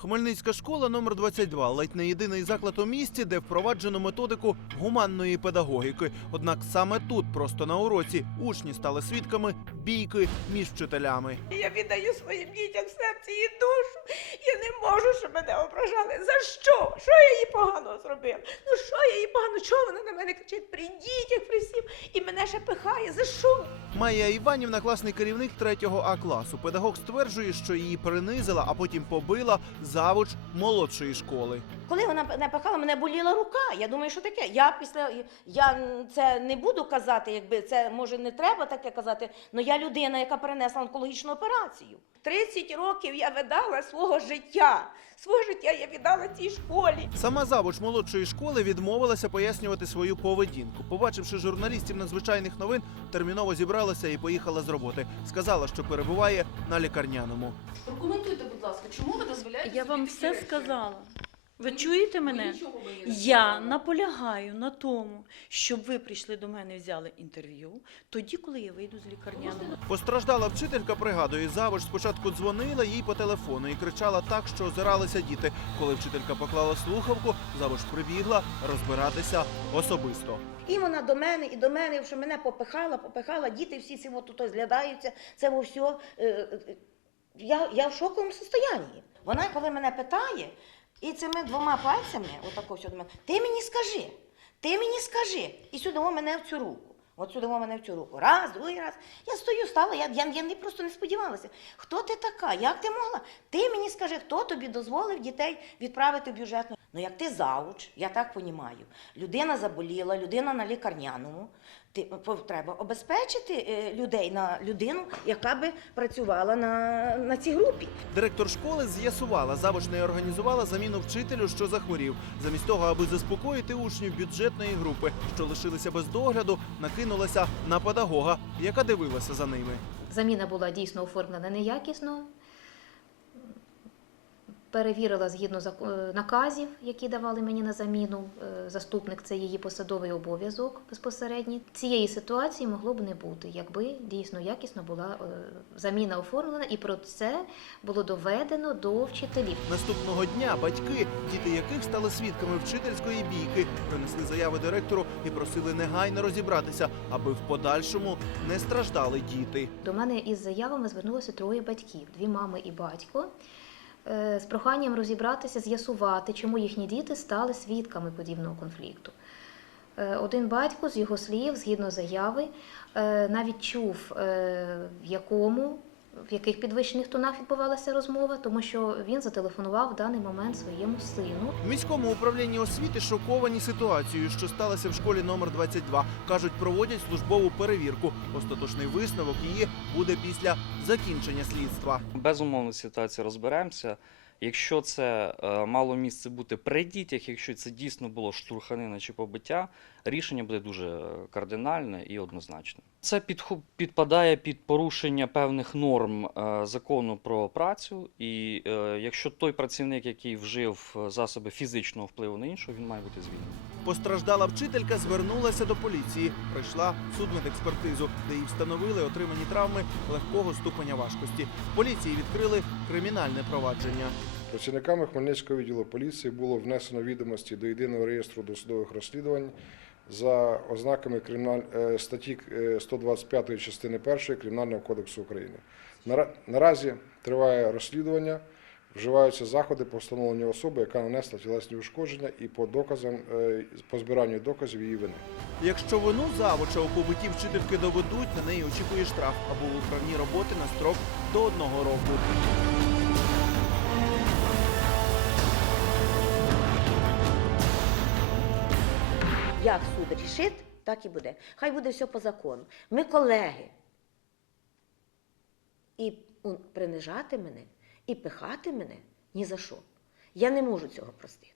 Хмельницька школа номер 22 ледь не єдиний заклад у місті, де впроваджено методику гуманної педагогіки. Однак саме тут, просто на уроці, учні стали свідками бійки між вчителями. Я віддаю своїм дітям серце і душу. Я не можу, щоб мене ображали. За що? Що я їй погано зробив? Ну що погано? Чого вона на мене кричить при дітях, при всім і мене ще пихає? За що? Майя Іванівна, класний керівник 3 А класу. Педагог стверджує, що її принизила, а потім побила завуч молодшої школи. Коли вона мене пихала, мене боліла рука. Я думаю, що таке. Я після я це не буду казати, якби це може не треба таке казати. але я людина, яка перенесла онкологічну операцію. 30 років я видала свого життя. Свого життя я віддала цій школі. Сама завуч молодшої школи відмовилася пояснювати свою поведінку. Побачивши журналістів надзвичайних новин, терміново зібралася і поїхала з роботи. Сказала, що перебуває на лікарняному. Прокоментуйте, будь ласка, чому ви дозволяєте? Я собі вам такі все речі? сказала. Ви чуєте мене? нічого мені не Я сказали. наполягаю на тому, щоб ви прийшли до мене і взяли інтерв'ю тоді, коли я вийду з лікарняного. Постраждала вчителька, пригадує, завуч спочатку дзвонила їй по телефону і кричала так, що озиралися діти. Коли вчителька поклала слухавку, завуч прибігла розбиратися особисто. І вона до мене, і до мене, що мене попихала, попихала, діти всі ці от тут зглядаються, це во все. е, е, Я, я в шоковому состоянні. Вона, коли мене питає, і цими двома пальцями, отако до мене, ти мені скажи, ти мені скажи, і сюди во мене в цю руку. От сюди во мене в цю руку. Раз, другий раз. Я стою, стала, я, я, я просто не сподівалася. Хто ти така? Як ти могла? Ти мені скажи, хто тобі дозволив дітей відправити в бюджетну? Ну як ти завуч, я так понімаю. Людина заболіла, людина на лікарняному. Треба обезпечити е, людей на людину, яка би працювала на, на цій групі. Директор школи з'ясувала, завуч не організувала заміну вчителю, що захворів. Замість того, аби заспокоїти учнів бюджетної групи, що лишилися без догляду, накинулася на педагога, яка дивилася за ними. Заміна була дійсно оформлена неякісно. Перевірила згідно е, наказів, які давали мені на заміну. Е, Заступник це її посадовий обов'язок безпосередній. Цієї ситуації могло б не бути, якби дійсно якісно була е, заміна оформлена, і про це було доведено до вчителів. Наступного дня батьки, діти яких стали свідками вчительської бійки, принесли заяви директору і просили негайно розібратися, аби в подальшому не страждали діти. До мене із заявами звернулося троє батьків: дві мами і батько. Е, З проханням розібратися, з'ясувати, чому їхні діти стали свідками подібного конфлікту. Е, Один батько з його слів, згідно заяви, е, навіть чув, в якому, в яких підвищених тонах відбувалася розмова, тому що він зателефонував в даний момент своєму сину. В міському управлінні освіти шоковані ситуацією, що сталося в школі номер 22. кажуть, проводять службову перевірку. Остаточний висновок її буде після закінчення слідства. Безумовно, ситуацію розберемося. Якщо це е, мало місце бути при дітях, якщо це дійсно було штурханина чи побиття, рішення буде дуже кардинальне і однозначне. Це підпадає під порушення певних норм е, закону про працю, і е, якщо той працівник, який вжив е, засоби фізичного впливу на іншого, він має бути звільнений. Постраждала вчителька звернулася до поліції. Пройшла судмедекспертизу, де їй встановили отримані травми легкого ступеня важкості. Поліції відкрили кримінальне провадження. Працівниками Хмельницького відділу поліції було внесено відомості до єдиного реєстру досудових розслідувань за ознаками е, статті е, 125 частини 1 Кримінального кодексу України. Нара- Наразі триває розслідування, вживаються заходи по встановленню особи, яка нанесла тілесні ушкодження, і по доказам е, по збиранню доказів її вини. Якщо вину завуча у побитті вчительки доведуть, на неї очікує штраф або виправні роботи на строк до одного року. Як суд рішить, так і буде. Хай буде все по закону. Ми колеги. І ну, принижати мене, і пихати мене ні за що. Я не можу цього простити.